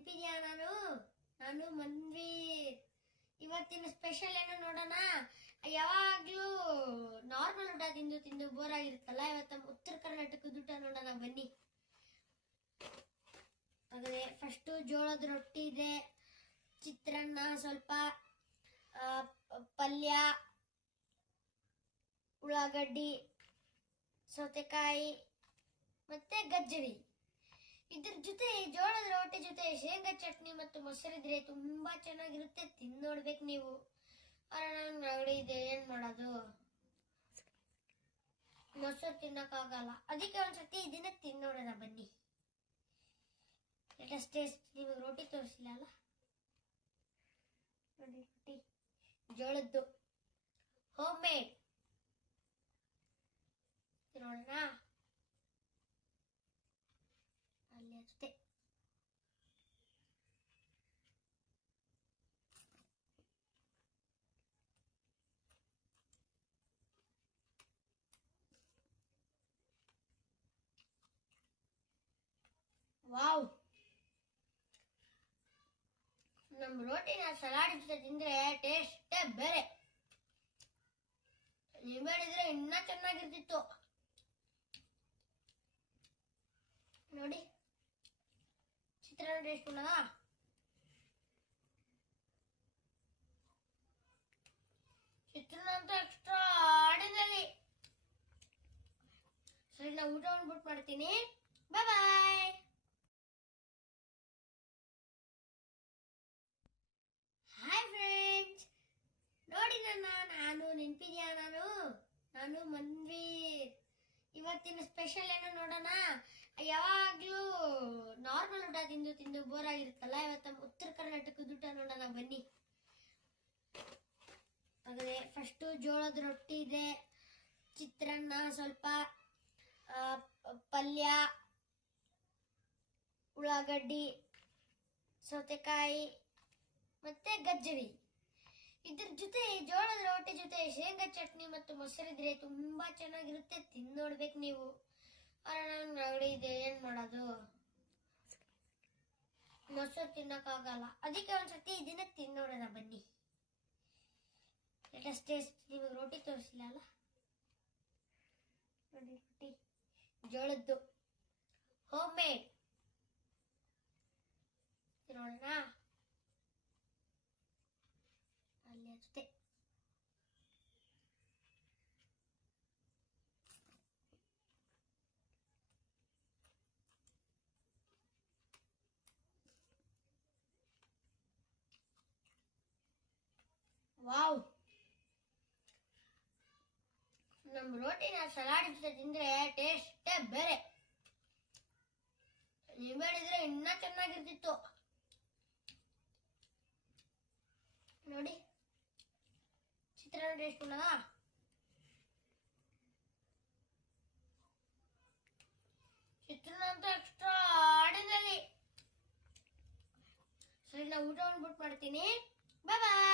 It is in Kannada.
ನಾನು ನೆನ್ಪಿದ್ಯಾ ನಾನು? ನಾನು ಮನ್ವೀರ್ ಇವತ್ತಿನ ಸ್ಪೆಷಲ್ ಏನು ನೋಡೋಣ? ಯಾವಾಗ್ಲೂ ನಾರ್ಮಲ್ ಊಟ ತಿಂದು ತಿಂದು ಬೋರ್ ಆಗಿರುತ್ತಲ್ಲ, ಇವತ್ತು ಉತ್ತರ ಕರ್ನಾಟಕದ ಊಟ ನೋಡೋಣ ಬನ್ನಿ. ಅದೇ ಫಸ್ಟು ಜೋಳದ ರೊಟ್ಟಿ ಇದೆ, ಚಿತ್ರಾನ್ನ ಸ್ವಲ್ಪ ಪಲ್ಯ, ಉಳ್ಳಾಗಡ್ಡಿ, ಸೌತೆಕಾಯಿ ಮತ್ತೆ ಗಜ್ಜರಿ. ಇದ್ರ ಜೊತೆ ಜೋಳದ ರೊಟ್ಟಿ ಜೊತೆ ಶೇಂಗಾ ಚಟ್ನಿ ಮತ್ತು ಮೊಸರಿದ್ರೆ ತುಂಬಾ ಚೆನ್ನಾಗಿರುತ್ತೆ. ತಿಂದ್ ನೋಡ್ಬೇಕು ನೀವು. ಅಂಗಡಿ ಇದೆ, ಏನ್ ಮಾಡೋದು? ಮೊಸರು ತಿನ್ನಕ್ಕಾಗಲ್ಲ ಅದಕ್ಕೆ ಒಂದ್ಸತಿ ಇದನ್ನ ತಿನ್ ನೋಡೋಣ ಬನ್ನಿ. ಲೇಟೆಸ್ಟ್ ಟೇಸ್ಟ್ ನಿಮಗೆ ರೊಟ್ಟಿ ತೋರಿಸಿಲ್ಲ ಅಲ್ಲ? ನೋಡಿ ರೊಟ್ಟಿ ಜೋಳದ್ದು. ಹೋಮ್ ಮೇಡ್ ನೋಡೋಣ. ಅಲ್ಲಿ ಅಷ್ಟೇ. ವಾವ್. ನಮ್ಮ ರೋಟಿನ ಸಲಾಡ್ ಜೊತೆ ತಿಂದ್ರೆ ಟೇಸ್ಟೇ ಬೇರೆ. ನೀವು ಹೇಳಿದ್ರೆ ಇನ್ನ ಚೆನ್ನಾಗಿರ್ತಿತ್ತು. ನೋಡಿ. ಚಿತ್ರಾನ್ನ ಟೇಸ್ಟ್ ಮಾಡೋದಾ ಚಿತ್ರಾನ್ನ ಅಂತ ಎಕ್ಸ್ಟ್ರಾ ಆಡಿನಲ್ಲಿ ಸರಿ, ನಾ ಊಟ ಬಿಟ್ಟು ಮಾಡ್ತೀನಿ ಬಾಯ್ ಬಾಯ್ ಹಾಯ್ ಫ್ರೆಂಡ್ಸ್ ನೋಡಿ ನನ್ನ ನಾನು ನೆನ್ಪಿದ್ಯಾ ನಾನು? ನಾನು ಮನ್ವೀರ್ ಇವತ್ತಿನ ಸ್ಪೆಷಲ್ ಏನು ನೋಡೋಣ? ಯಾವಾಗ್ಲೂ ನಾರ್ಮಲ್ ಊಟ ತಿಂದು ತಿಂದು ಬೋರ್ ಆಗಿರುತ್ತಲ್ಲ, ಇವತ್ತು ಉತ್ತರ ಕರ್ನಾಟಕದ ಊಟ ನೋಡೋಣ, ಬನ್ನಿ. ಅದೇ ಫಸ್ಟು ಜೋಳದ ರೊಟ್ಟಿ ಇದೆ, ಚಿತ್ರಾನ್ನ ಸ್ವಲ್ಪ ಪಲ್ಯ, ಉಳ್ಳಾಗಡ್ಡಿ, ಸೌತೆಕಾಯಿ, ಮತ್ತೆ ಗಜ್ಜರಿ. ಜೋಳದ ರೊಟ್ಟಿ ಜೊತೆ ಶೇಂಗಾ ಚಟ್ನಿ ಮತ್ತು ಮೊಸರಿದ್ರೆ ತುಂಬಾ ಚೆನ್ನಾಗಿರುತ್ತೆ. ತಿಂದ್ ನೋಡ್ಬೇಕು ನೀವು. ರಗಡಿ ಇದೆ. ಏನ್ ಮಾಡೋದು? ಮೊಸರು ತಿನ್ನಕ್ಕಾಗಲ್ಲ ಅದಕ್ಕೆ ಒಂದ್ಸತಿ ಇದನ್ನ ತಿಂದ್ ನೋಡೋಣ ಬನ್ನಿ. ಲೇಟೆಸ್ಟ್ ಟೇಸ್ಟ್ ನಿಮಗೆ ರೊಟ್ಟಿ ತೋರಿಸಿಲ್ಲ ಅಲ್ಲ? ನೋಡಿ ರೊಟ್ಟಿ. ಜೋಳದ್ದು. ಹೋಮ್ ಮೇಡ್ ನೋಡೋಣ. ಅಲ್ಲಿ ವಾವ್. ನಮ್ಮ ರೋಟಿನ ಸಲಾಡ್ ಜೊತೆ ತಿಂದ್ರೆ ಟೇಸ್ಟೇ ಬೇರೆ. ನೀವು ಹೇಳಿದ್ರೆ ಇನ್ನ ಚೆನ್ನಾಗಿರ್ತಿತ್ತು. ನೋಡಿ. ಚಿತ್ರಾನ್ನ ಟೇಸ್ಟ್ ಉಳ್ಳದಾ ಚಿತ್ರಾನ್ನ ಅಂತ ಎಕ್ಸ್ಟ್ರಾ ಆರ್ಡಿನರಿ ಸರಿ ನಾ ಊಟವನ್ನು ಬಿಟ್ಟು ಮಾಡ್ತೀನಿ. ಬಾಯ್